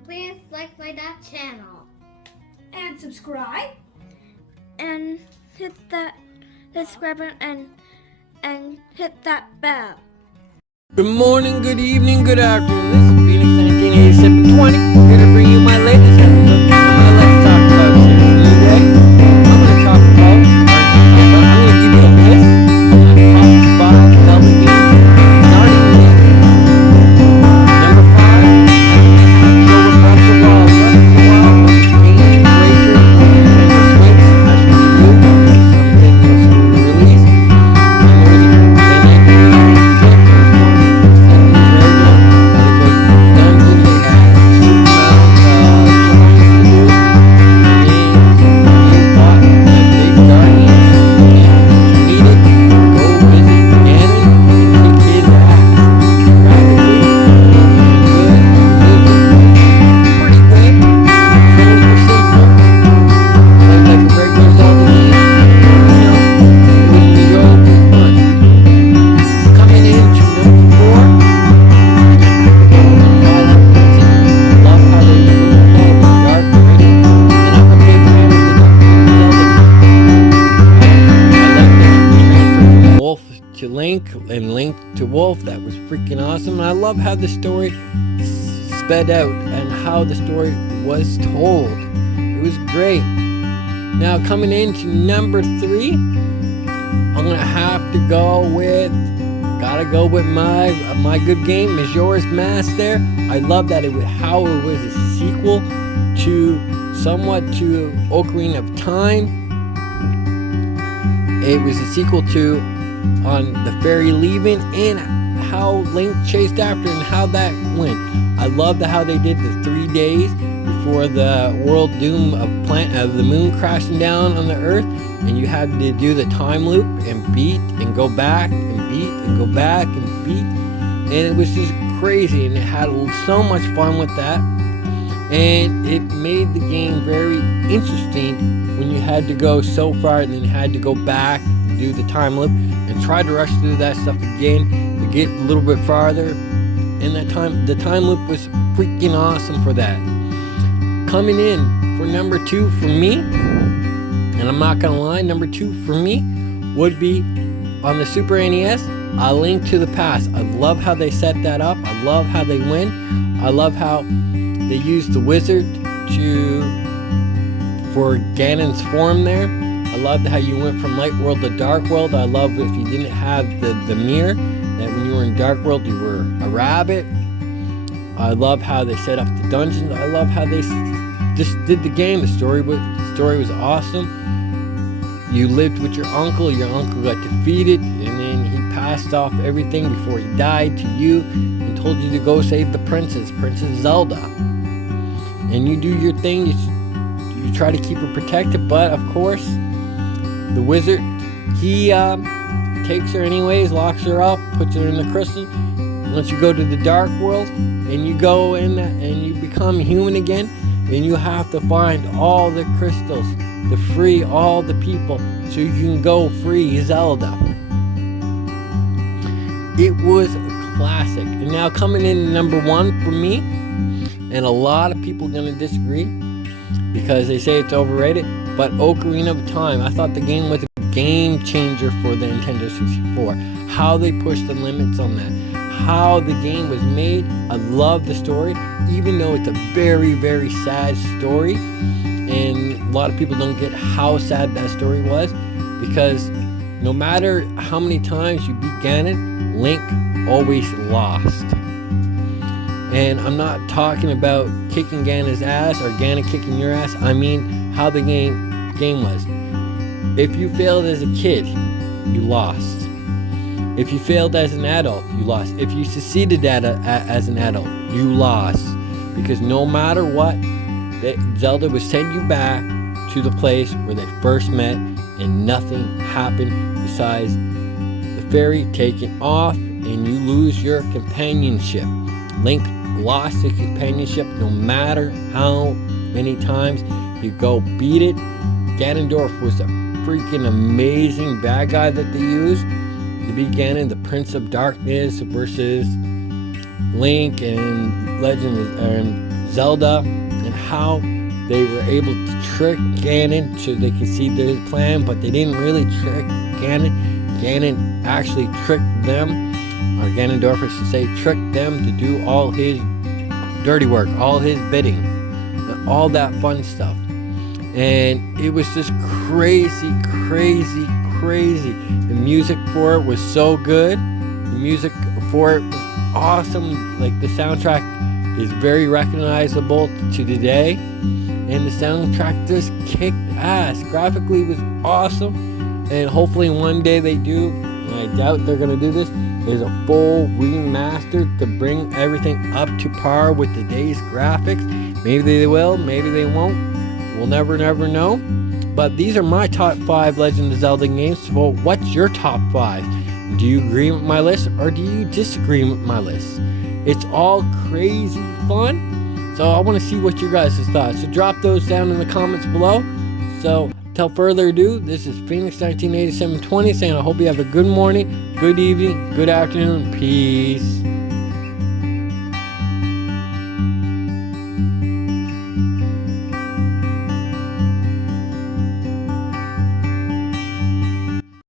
please like my channel. And subscribe. And hit that subscribe button and hit that bell. Good morning, good evening, good afternoon. This is Phoenix 198720. Here to bring you my latest episode. Let's talk about series today. I'm going to talk about, I'm going to give you a list of top 5 Zelda games. Starting with number 5, Zelda Breath of the Wild. Breath of the Wild was a game breaker and the Switch, especially Blue, something was released. And there was to Link and Link to Wolf. That was freaking awesome. And I love how the story sped out and how the story was told. It was great. Now coming into number 3, I'm gonna have to go with my good game, Majora's Mask. There, I love that how it was a sequel to somewhat to Ocarina of Time. It was a sequel to on the fairy leaving and how Link chased after and how that went. I love how they did the 3 days before the world doom of the moon crashing down on the earth, and you had to do the time loop and beat and go back and beat and go back and beat, and it was just crazy, and it had so much fun with that, and it made the game very interesting when you had to go so far and then had to go back and do the time loop and try to rush through that stuff again to get a little bit farther. And the time loop was freaking awesome for that. Coming in for number 2 for me, and I'm not gonna lie, number 2 for me would be on the Super NES, A Link to the Past. I love how they set that up. I love how they went. I love how they used the wizard for Ganon's form there. I loved how you went from light world to dark world. I love if you didn't have the mirror, that when you were in dark world you were a rabbit. I love how they set up the dungeons. I love how they just did the game. The story was awesome. You lived with your uncle got defeated, and then he passed off everything before he died to you and told you to go save the Princess Zelda. And you do your thing, you try to keep her protected, but of course the wizard, he takes her anyways, locks her up, puts her in the crystal. Once you go to the dark world and you go in and you become human again, and you have to find all the crystals to free all the people so you can go free Zelda. It was a classic. And now coming in number 1 for me, and a lot of people are gonna disagree because they say it's overrated, but Ocarina of Time, I thought the game was a game changer for the Nintendo 64. How they pushed the limits on that, how the game was made. I love the story, even though it's a very, very sad story, and a lot of people don't get how sad that story was, because no matter how many times you beat Ganon, Link always lost. And I'm not talking about kicking Ganon's ass or Ganon kicking your ass. I mean how the game was. If you failed as a kid, you lost. If you failed as an adult, you lost. If you succeeded as an adult, you lost. Because no matter what, Zelda would send you back to the place where they first met, and nothing happened besides the fairy taking off and you lose your companionship. Link lost his companionship no matter how many times you go beat it. Ganondorf was a freaking amazing bad guy that they used to beat Ganon, the Prince of Darkness versus Link and Legend of Zelda and how they were able to trick Ganon so they could see their plan, but they didn't really trick Ganon. Ganon actually tricked them, or Ganondorf, I should say, tricked them to do all his dirty work, all his bidding, and all that fun stuff. And it was just crazy, crazy, crazy. The music for it was so good. The music for it was awesome. Like, the soundtrack is very recognizable to today, and the soundtrack just kicked ass. Graphically, it was awesome, and hopefully one day they do, and I doubt they're gonna do this, is a full remaster to bring everything up to par with today's graphics. Maybe they will, maybe they won't. We'll never know. But these are my top 5 Legend of Zelda games. So what's your top 5? Do you agree with my list, or do you disagree with my list? It's all crazy fun. So I want to see what your guys' thoughts. So drop those down in the comments below. So without further ado, this is Phoenix 198720 saying I hope you have a good morning, good evening, good afternoon. Peace.